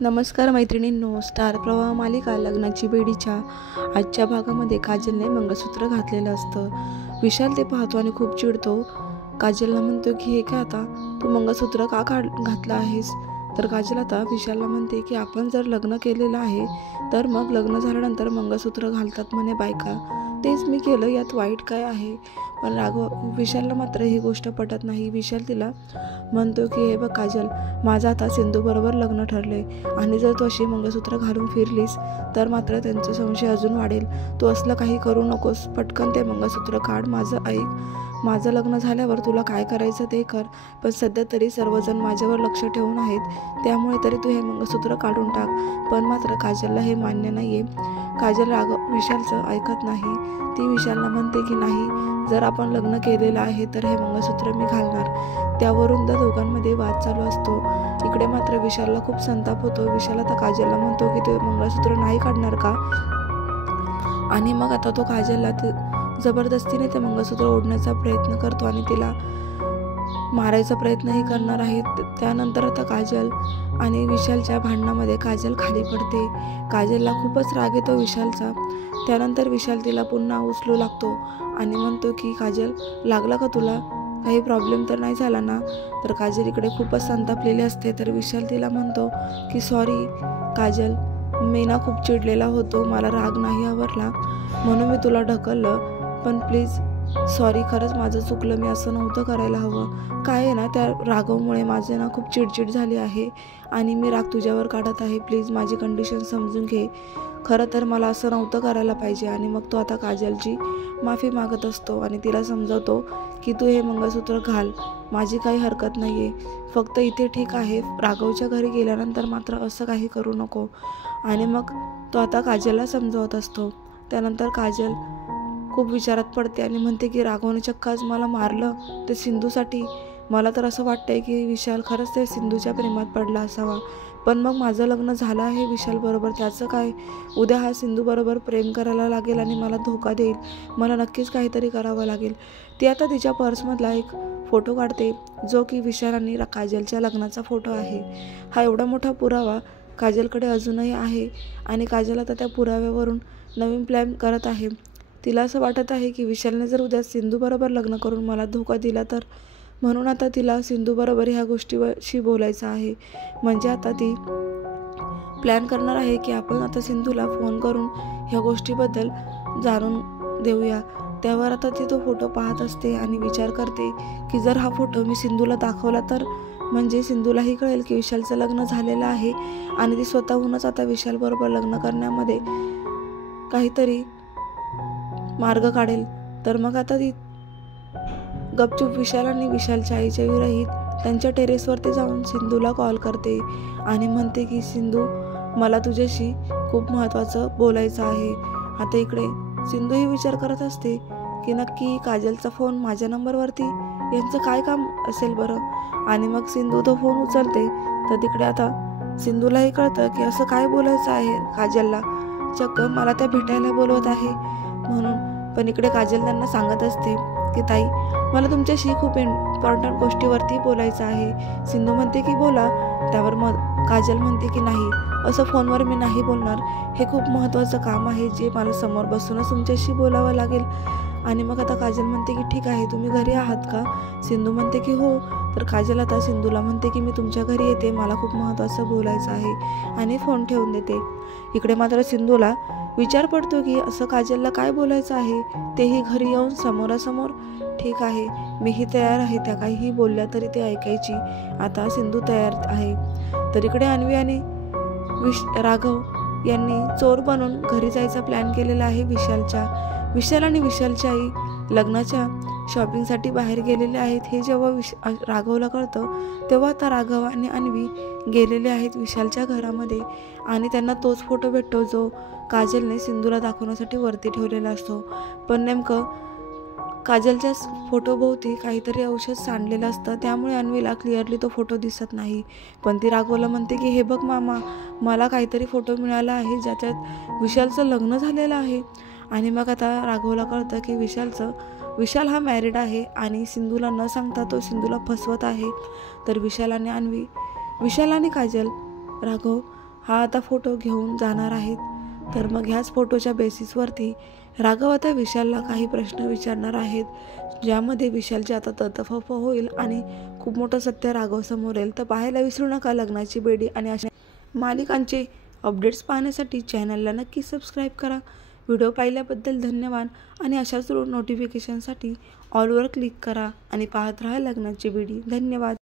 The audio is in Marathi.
नमस्कार मैत्रिणींनो, स्टार प्रवाह मालिका लग्नाची बेडीच्या आजच्या भागामध्ये काजलने मंगळसूत्र घातलेलं असतं. विशाल ते पाहतो आणि खूप चिडतो. काजलला म्हणतो की हे काय आता तू मंगळसूत्र का घातलं आहेस. तर काजल आता विशालला म्हणते की आपण जर लग्न केलेलं आहे तर मग लग्न झाल्यानंतर मंगळसूत्र घालतात म्हणे बायका, तेच मी केलं, यात वाईट काय आहे. पण विशालला मात्र ही गोष्ट पटत नाही. विशाल तिला म्हणतो की हे बघ काजल, माझं आता सिंधूबरोबर लग्न ठरले आणि जर तू अशी मंगळसूत्र घालून फिरलीस तर मात्र त्यांचा संशय अजून वाढेल. तू असलं काही करू नकोस, पटकन ते मंगळसूत्र काढ, माझं ऐक. माझं लग्न झाल्यावर तुला काय करायचं ते कर, पण सध्या तरी सर्वजण माझ्यावर लक्ष ठेवून आहेत, त्यामुळे तरी तू हे मंगळसूत्र काढून टाक. पण मात्र काजलला हे मान्य नाही आहे. काजल विशालचं ऐकत नाही. ती विशालला म्हणते की नाही, जर आपण लग्न केलेलं आहे तर हे मंगळसूत्र मी घालणार. त्यावरून त्या दोघांमध्ये वाद चालू असतो. इकडे मात्र विशालला खूप संताप होतो. विशाल आता काजलला म्हणतो की ते मंगळसूत्र नाही काढणार का, आणि मग आता तो काजलला जबरदस्तीने ते मंगळसूत्र ओढण्याचा प्रयत्न करतो आणि तिला मारायचा प्रयत्नही करणार आहे. त्यानंतर आता काजल आणि विशालच्या भांडणामध्ये काजल खाली पडते. काजलला खूपच राग येतो विशालचा. त्यानंतर विशाल तिला पुन्हा उचलू लागतो आणि म्हणतो की काजल, लागला का तुला, काही प्रॉब्लेम तर नाही झाला ना. तर काजल इकडे खूपच संतापलेली असते. तर विशाल तिला म्हणतो की सॉरी काजल, मी ना खूप चिडलेला होतो, मला राग नाही आवरला म्हणून मी तुला ढकललं, पण प्लीज सॉरी, खरंच माझं चुकलं, मी असं नव्हतं करायला हवं. काय आहे ना, त्या रागामुळे माझे ना खूप चिडचिड झाली आहे आणि मी राग तुझ्यावर काढत आहे, प्लीज माझी कंडिशन समजून घे. खरं तर मला असं नव्हतं करायला पाहिजे. आणि मग तो आता काजलची माफी मागत असतो आणि तिला समजावतो की तू हे मंगळसूत्र घाल, माझी काही हरकत नाही आहे, फक्त इथे ठीक आहे, राघवच्या घरी गेल्यानंतर मात्र असं काही करू नको. आणि मग तो आता काजलला समजावत असतो. त्यानंतर काजल खूप विचारात पडते आणि म्हणते की राघवने चक्क आज मला मारलं ते सिंधूसाठी. मला तर असं वाटतंय की विशाल खरंच ते सिंधूच्या प्रेमात पडला असावा. पण मग माझं लग्न झालं आहे विशालबरोबर, त्याचं काय, उद्या हा सिंधूबरोबर प्रेम करायला लागेल आणि मला धोका देईल, मला नक्कीच काहीतरी करावं लागेल. ती आता तिच्या पर्समधला एक फोटो काढते जो की विशाल आणि काजलच्या लग्नाचा फोटो आहे. हा एवढा मोठा पुरावा काजलकडे अजूनही आहे आणि काजल आता त्या पुराव्यावरून नवीन प्लॅन करत आहे. तिला असं वाटत आहे की विशालने जर उद्या सिंधूबरोबर लग्न करून मला धोका दिला तर, म्हणून आता तिला सिंधूबरोबर ह्या गोष्टीशी बोलायचं आहे. म्हणजे आता ती प्लॅन करणार आहे की आपण आता सिंधूला फोन करून ह्या गोष्टीबद्दल जाणून देऊया. त्यावर आता ती तो फोटो पाहत असते आणि विचार करते की जर हा फोटो मी सिंधूला दाखवला तर म्हणजे सिंधूलाही कळेल की विशालचं लग्न झालेलं आहे आणि ती स्वतःहूनच आता विशालबरोबर लग्न करण्यामध्ये काहीतरी मार्ग काढेल. तर मग आता ती गपचूप विशाल आणि विशालच्या आईच्या विरहित त्यांच्या टेरेसवरती जाऊन सिंधूला कॉल करते आणि म्हणते की सिंधू, मला तुझ्याशी खूप महत्त्वाचं बोलायचं आहे. आता इकडे सिंधू ही विचार करत असते की नक्की काजलचा फोन माझ्या नंबरवरती यांचं काय काम असेल बरं. आणि मग सिंधू तो फोन उचलते. तर तिकडे आता सिंधूलाही कळतं की असं काय बोलायचं आहे काजलला, चक्क मला त्या भेटायला बोलवत आहे म्हणून. पण इकडे काजल त्यांना सांगत असते की ताई, मला तुमच्याशी खूप इम्पॉर्टंट गोष्टीवरती बोलायचं आहे. सिंधू म्हणते की बोला. त्यावर मग काजल म्हणते की नाही, असं फोनवर मी नाही बोलणार, हे खूप महत्त्वाचं काम आहे जे मला समोर बसूनच तुमच्याशी बोलावं लागेल. आणि मग आता काजल म्हणते की ठीक आहे, तुम्ही घरी आहात का. सिंधू म्हणते की हो. तर काजल आता सिंधूला म्हणते की मी तुमच्या घरी येते, मला खूप महत्त्वाचं बोलायचं आहे, आणि फोन ठेवून देते. इकडे मात्र सिंधूला विचार पडतो की असं काजलला काय बोलायचं आहे, तेही घरी येऊन समोरासमोर. ठीक आहे, मीही तयार आहे, त्या काहीही बोलल्या तरी ते ऐकायची. आता सिंधू तयार आहे. तर इकडे अन्वी आणि राघव यांनी चोर बनून घरी जायचा प्लॅन केलेला आहे विशालच्या. विशाल आणि विशालची आई लग्नाच्या शॉपिंगसाठी बाहेर गेलेले आहेत. हे जेव्हा राघवला कळतं तेव्हा आता राघव आणि अन्वी गेलेले आहेत विशालच्या घरामध्ये आणि त्यांना तोच फोटो भेटतो जो काजलने सिंधूला दाखवण्यासाठी वरती ठेवलेला असतो. पण नेमकं काजलच्या फोटोभोवती काहीतरी औषध सांडलेलं असतं, त्यामुळे अन्वीला क्लिअरली तो फोटो दिसत नाही. पण ती राघवला म्हणते की हे बघ मामा, मला काहीतरी फोटो मिळाला आहे ज्याच्यात विशालचं लग्न झालेलं आहे. आणि मग आता राघवला कळतं की विशाल हा मॅरिड आहे आणि सिंधूला न सांगता तो सिंधूला फसवत आहे. तर विशाल आणि काजल, राघव हा आता फोटो घेऊन जाणार आहेत. तर मग ह्याच फोटोच्या बेसिसवरती राघव आता विशालला काही प्रश्न विचारणार आहेत, ज्यामध्ये विशालची आता तळतफाव होईल आणि खूप मोठं सत्य राघव समोर येईल. तर पाहायला विसरू नका लग्नाची बेडी आणि अशा मालिकांचे अपडेट्स पाहण्यासाठी चॅनलला नक्की सबस्क्राईब करा. व्हिडिओ पाहिल्याबद्दल धन्यवाद आणि अशाच नोटिफिकेशनसाठी ऑलवर क्लिक करा आणि पाहत राहा लग्नाची बेडी. धन्यवाद.